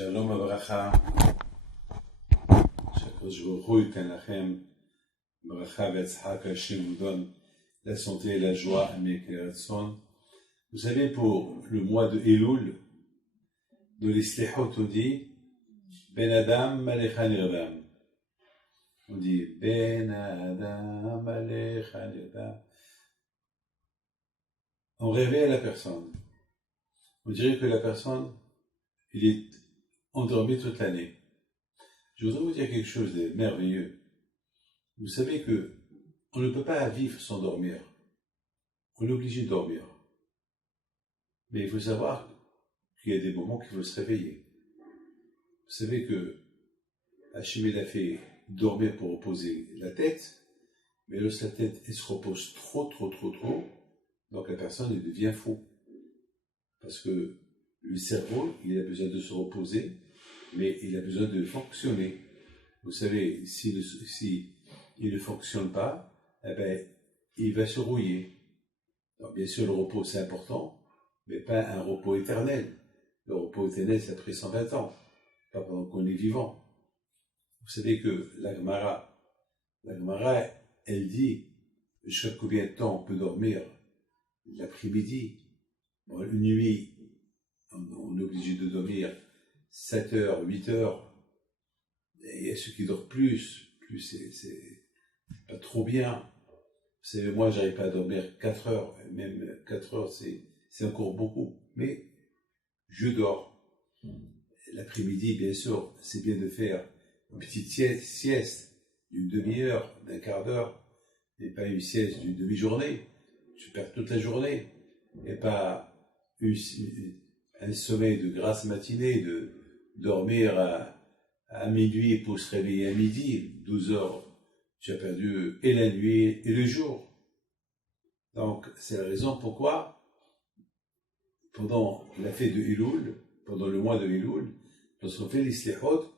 Shalom Abracha, Shakadosh Baruch Hu ייתן לכם ברכה והצלחה, qu'Hashem vous donne la santé et la joie, Amen. Vous savez, pour le mois de Elul, de l'Islihot, on dit Ben Adam Malecha Nirdam. On dit Ben Adam Malecha Nirdam. On réveille la personne. On dirait que la personne, il est endormi toute l'année. Je voudrais vous dire quelque chose de merveilleux. Vous savez que on ne peut pas vivre sans dormir. On est obligé de dormir. Mais il faut savoir qu'il y a des moments qu'il faut se réveiller. Vous savez que Hachem a fait dormir pour reposer la tête, mais lorsque la tête elle se repose trop, donc la personne elle devient fou. Parce que le cerveau, il a besoin de se reposer, mais il a besoin de fonctionner. Vous savez, si il ne fonctionne pas, eh ben, il va se rouiller. Alors, bien sûr, le repos, c'est important, mais pas un repos éternel. Le repos éternel, c'est après 120 ans, pas pendant qu'on est vivant. Vous savez que la Gemara, elle dit, jusqu'à combien de temps on peut dormir l'après-midi. Bon, une nuit, on est obligé de dormir 7 heures, 8 heures. Et il y a ceux qui dorment plus c'est pas trop bien. Vous savez, moi, j'arrive pas à dormir 4 heures, même 4 heures, c'est encore beaucoup. Mais je dors. L'après-midi, bien sûr, c'est bien de faire une petite sieste d'une demi-heure, d'un quart d'heure, et pas une sieste d'une demi-journée. Tu perds toute la journée. Et pas un sommeil de grasse matinée, de dormir à minuit pour se réveiller à midi, 12 heures. Tu as perdu et la nuit et le jour. Donc, c'est la raison pourquoi, pendant la fête de Elul, pendant le mois de Elul, lorsqu'on fait l'Islihot,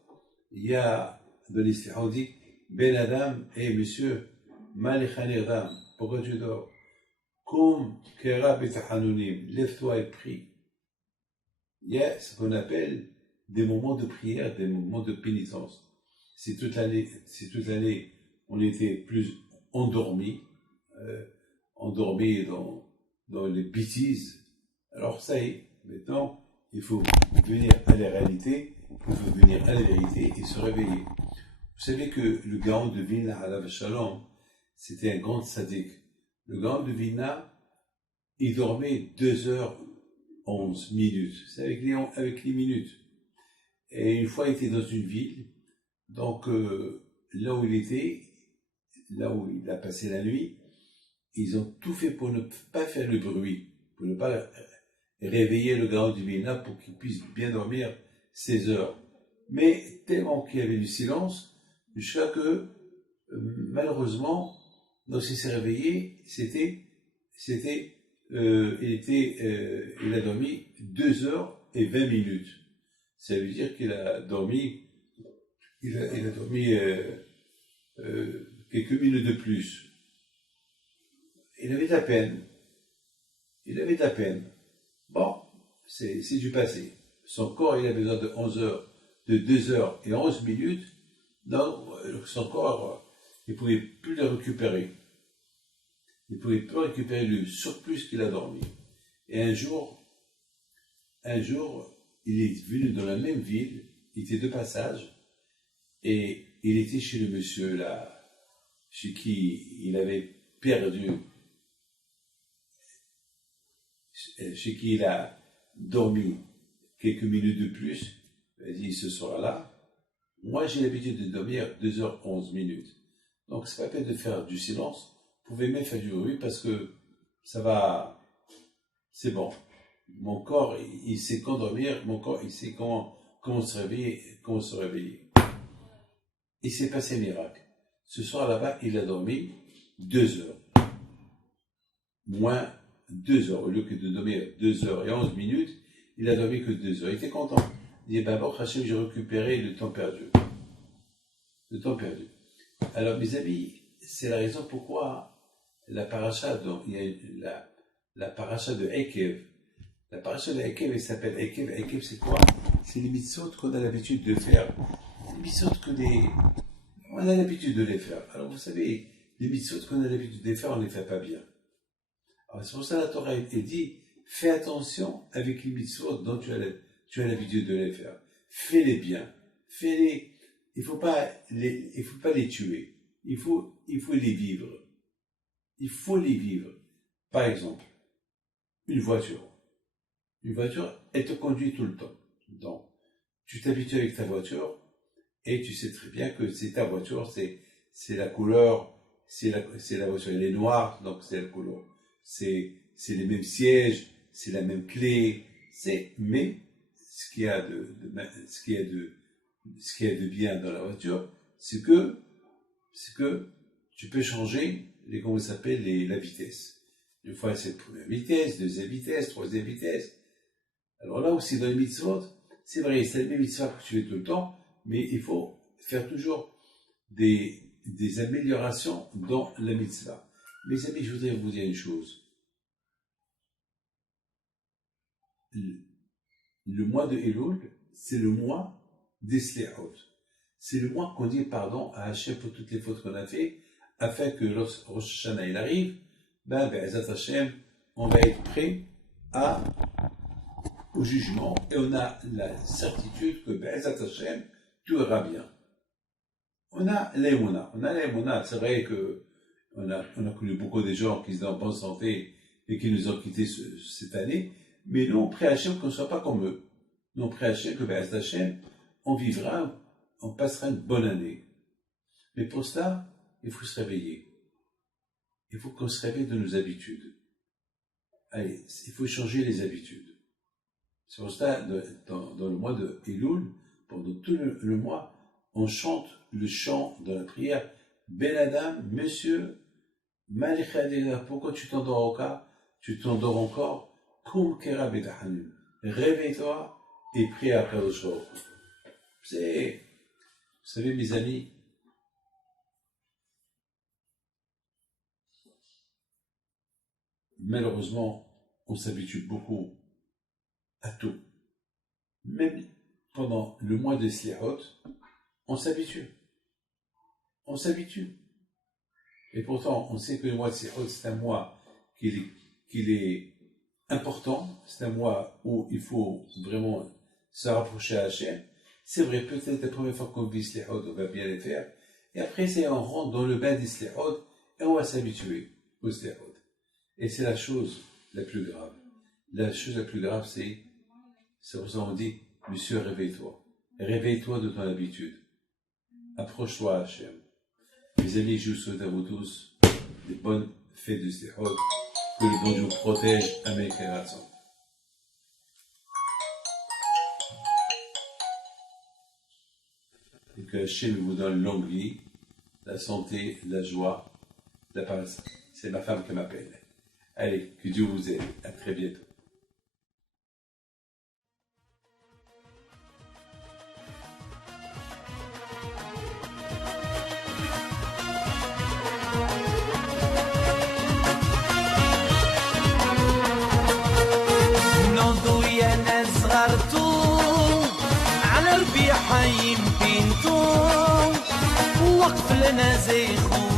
il y a de l'Islihot dit Ben Adam, monsieur, Malecha Nirdam, pourquoi tu dors? Comme Kera Betahanunim, lève-toi et prie. Il y a ce qu'on appelle des moments de prière, des moments de pénitence. Si toute l'année, on était plus endormi dans les bêtises, alors ça y est, maintenant, il faut venir à la réalité, il faut venir à la vérité et se réveiller. Vous savez que le Gaon de Vilna, Alav Shalom, c'était un grand sadique. Le Gaon de Vilna, il dormait 2h11 minutes. C'est avec les minutes. Et une fois, il était dans une ville. Donc, là où il était, là où il a passé la nuit, ils ont tout fait pour ne pas faire le bruit, pour ne pas réveiller le Gaon du Vilna pour qu'il puisse bien dormir 16 heures. Mais tellement qu'il y avait du silence, jusqu'à que, malheureusement, lorsqu'il s'est réveillé, il a dormi 2h20. Ça veut dire qu'il a dormi, quelques minutes de plus. Il avait de la peine. Bon, c'est du passé. Son corps, il a besoin de 2h11. Donc, son corps, il ne pouvait plus le récupérer. Il ne pouvait plus récupérer le surplus qu'il a dormi. Et un jour, il est venu dans la même ville, il était de passage, et il était chez le monsieur là, chez qui il avait perdu, chez qui il a dormi quelques minutes de plus. Il a dit, ce soir-là, moi j'ai l'habitude de dormir 2h11. Donc c'est pas peine de faire du silence. Vous pouvez même faire du bruit parce que ça va, c'est bon. Mon corps, il sait quand dormir, mon corps, il sait comment se réveiller. Il s'est passé un miracle. Ce soir là-bas, il a dormi 2 heures. Moins 2 heures. Au lieu que de dormir 2h11, il a dormi que 2 heures. Il était content. Il dit, bon, Hachem, j'ai récupéré le temps perdu. Alors, mes amis, c'est la raison pourquoi la paracha, donc, il y a la paracha de Ekev. La paracha de Ekev, elle s'appelle Ekev. Ekev, c'est quoi? c'est les mitzvot qu'on a l'habitude de faire. Les mitzvot on a l'habitude de les faire. Alors vous savez, les mitzvot qu'on a l'habitude de les faire, on ne les fait pas bien. Alors c'est pour ça que la Torah a été dit, fais attention avec les mitzvot dont tu as l'habitude de les faire. Fais-les bien. Fais-les. Il faut pas les tuer. Il faut les vivre. Il faut les vivre. Par exemple, une voiture. Une voiture, elle te conduit tout le temps. Donc, tu t'habitues avec ta voiture et tu sais très bien que c'est ta voiture, c'est la couleur, c'est la voiture, elle est noire, donc c'est la couleur. C'est les mêmes sièges, c'est la même clé, mais ce qu'il y a de bien dans la voiture, c'est que tu peux changer la vitesse. Une fois c'est la première vitesse, deuxième vitesse, troisième vitesse. Alors là aussi dans les mitzvot, c'est vrai, c'est la même mitzvah que tu fais tout le temps, mais il faut faire toujours des améliorations dans la mitzvah. Mes amis, je voudrais vous dire une chose. Le mois de Elul, c'est le mois des Slichot. C'est le mois qu'on dit pardon à Hachem pour toutes les fautes qu'on a fait, afin que lorsque Rosh Hashanah il arrive, Be'ezat Hashem, on va être prêt au jugement, et on a la certitude que Be'ezat Hashem, tout ira bien. On a l'émouna. C'est vrai que on a connu beaucoup de gens qui sont en bonne santé et qui nous ont quittés cette année, mais nous on prie à Hachem qu'on ne soit pas comme eux. Nous on prie à Hachem que Be'ezat Hashem, on passera une bonne année. Mais pour cela, il faut se réveiller. Il faut qu'on se réveille de nos habitudes. Allez, il faut changer les habitudes. C'est pour cela, dans le mois de Elul, pendant tout le mois, on chante le chant de la prière. Ben Adam, monsieur, pourquoi tu t'endors encore? Kum kera betahanim. Réveille-toi et prie à Kadosh Baruch Hu. Vous savez, mes amis, malheureusement, on s'habitue beaucoup à tout. Même pendant le mois des Slichot, on s'habitue. Et pourtant, on sait que le mois de Slichot, c'est un mois qu'il est important, c'est un mois où il faut vraiment se rapprocher à Hachem. C'est vrai, peut-être la première fois qu'on vit Slichot, on va bien les faire. Et après, on rentre dans le bain des Slichot et on va s'habituer aux Slichot. Et c'est la chose la plus grave. La chose la plus grave, c'est pour ça qu'on dit, monsieur, réveille-toi. Réveille-toi de ton habitude. Approche-toi à Hachem. Mes amis, je vous souhaite à vous tous des bonnes fêtes de Slichot. Que le bon Dieu vous protège. Amen. Et que Hachem vous donne longue vie, la santé, la joie, la paix. C'est ma femme qui m'appelle. Allez, que Dieu vous aide. À très bientôt. على ربيع حيم بنتو وقف لنا زي خو